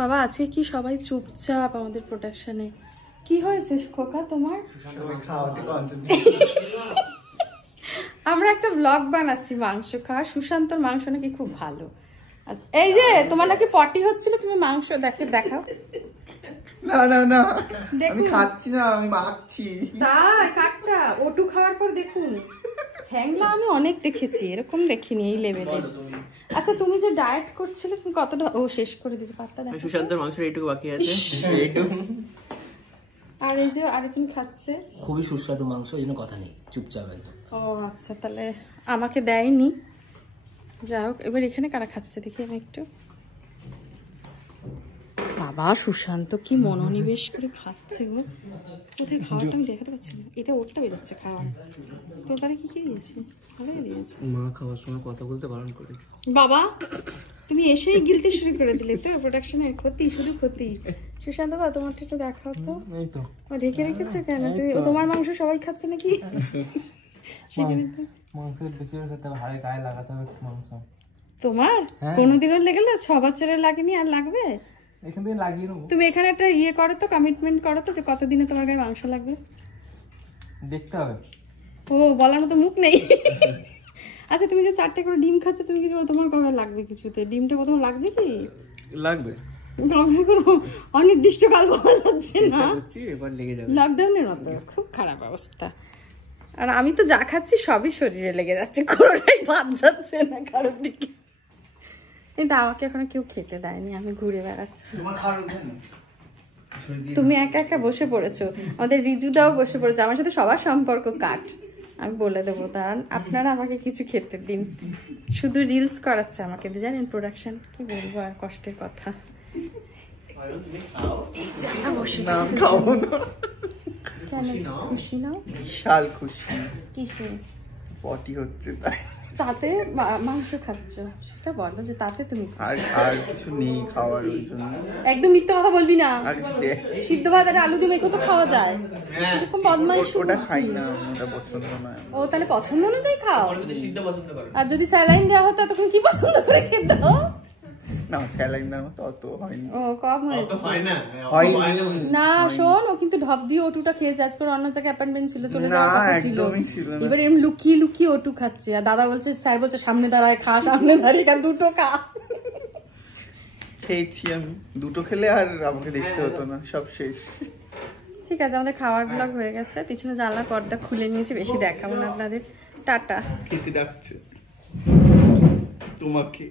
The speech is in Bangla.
বাবা আজকে কি সবাই চুপচাপ আমাদের প্রোডাকশনে? কি হয়েছে খোকা তোমার? আমরা একটা ব্লগ বানাচ্ছি মাংস খাওয়া। সুশান্তর মাংস নাকি খুব ভালো। এই যে তোমার নাকি পটি হচ্ছিল, তুমি মাংস দেখাও। না না না, আমি খাচ্ছি না, আমি মাখছি। তাই কাটটা ওটু খাওয়ার পর দেখুন হ্যাংলা আমি অনেক দেখেছি, এরকম দেখিনি এই লেভেলে। আচ্ছা তুমি যে ডায়েট করছিলে তুমি কতটা শেষ করে দিয়েছো? পাত্তা দেখো। সুশান্তর মাংস এইটুকু বাকি আছে, এইটুকু। আর এই যে আরেকজন খাচ্ছে, খুবই সুস্বাদু মাংস, এই জন্য কথা নেই, চুপচাপ একদম। ও আচ্ছা, তাহলে আমাকে দেয়নি। যাই হোক, এবার এখানে কারা খাচ্ছে দেখি আমি একটু। বাবা সুশান্ত কি মনোনিবেশ করে খাচ্ছে গো। কোথায় খাওয়াটা আমি দেখাতে পাচ্ছি না, এটা ওটা বেরোচ্ছে খাওয়ার। তোর কাছে কি কি দিয়েছি? ভালোই দিয়েছি। মা খাওয়ার সময় কথা বলতে বারণ করেছে। বাবা তুমি এসেই গিলতে শুরু করে দিলে তো, প্রোডাকশনের ক্ষতি, শুধু ক্ষতি। সুশান্ত দা তোমারটা একটু দেখাও তো। এই তো ঢেকে রেখেছো কেন? তোমার মাংস সবাই খাচ্ছে নাকি? মাংসের বেশি খেতে হাড়ে গায়ে লাগাতে হবে মাংস। তোমার কোনোদিনও লেগে না? 6 বছরের লাগেনি, আর লাগবে? এখান থেকে লাগিয়ে নেবো। তুমি এখানে একটা ইয়ে করো তো, কমিটমেন্ট করো তো যে কতদিনে তোমার গায়ে মাংস লাগবে। দেখতে হবে। ও বলার মতো মুখ নেই। আচ্ছা তুমি যে 4টে করে ডিম খাচ্ছ, তুমি কিছু তোমার কবে লাগবে কিছুতে? ডিমটা প্রথম লাগছে কি? লাগবে, অনির্দিষ্ট কাল পাওয়া যাচ্ছে না, এবার লেগে যাবে। লকডাউনের মতো খুব খারাপ অবস্থা। আর আমি তো যা খাচ্ছি সবই শরীরে লেগে যাচ্ছে, কোনোটাই বাদ যাচ্ছে না কারোর দিকে। কিন্তু আমাকে এখনো কেউ খেতে দেয়নি, আমি ঘুরে বেড়াচ্ছি। তুমি একা একা বসে পড়েছো, আমাদের রিজুদাও বসে পড়েছে, আমার সাথে সবার সম্পর্ক কাট। আমি বলে দেবো, দাঁড়ান আপনারা আমাকে কিছু খেতে দিন। শুধু রিলস করাচ্ছে আমাকে, জানেন প্রোডাকশন, কি বলবো আর কষ্টের কথা। খুশি নাও, বিশাল খুশি। কিসে? পটি হচ্ছে তাই। তাতে মাংস খাচ্ছ সেটা বলো, যে তাতে তুমি আর কিছু নেই খাওয়ার জন্য। একদম মিথ্যা কথা বলবি না। আর কিছু দে। সিদ্ধ ভাত আর আলু দিয়ে মেখে তো খাওয়া যায়, এরকম বদমাইশ। ওটা খাই না, ওটা পছন্দ নয়। ও তাহলে পছন্দ অনুযায়ী খাও। আর যদি স্যালাইন দেওয়া হতো তখন কি পছন্দ করে খেতে? না স্যালাইন না তত হয়নি। ও কম হয়েছে না। শোন, ও কিন্তু ঢপ দিয়ে ওটুটা খেয়েছে। আজকে অন্য জায়গায় অ্যাপয়েন্টমেন্ট ছিল, চলে যাওয়ার কথা ছিল। এবার এরকম লুকিয়ে লুকিয়ে ওটু খাচ্ছে। আর দাদা বলছে, স্যার বলছে সামনে দাঁড়ায় খা, সামনে দাঁড়িয়ে খা, দুটো খা। খেয়েছি আমি, দুটো খেলে আর আমাকে দেখতে হতো না, সব শেষ। ঠিক আছে, আমাদের খাওয়ার ব্লগ হয়ে গেছে। পিছনে জানলার পর্দা খুলে নিয়েছি, বেশি দেখাবো না আপনাদের। টাটা। খেতে ডাকছে তোমাকে।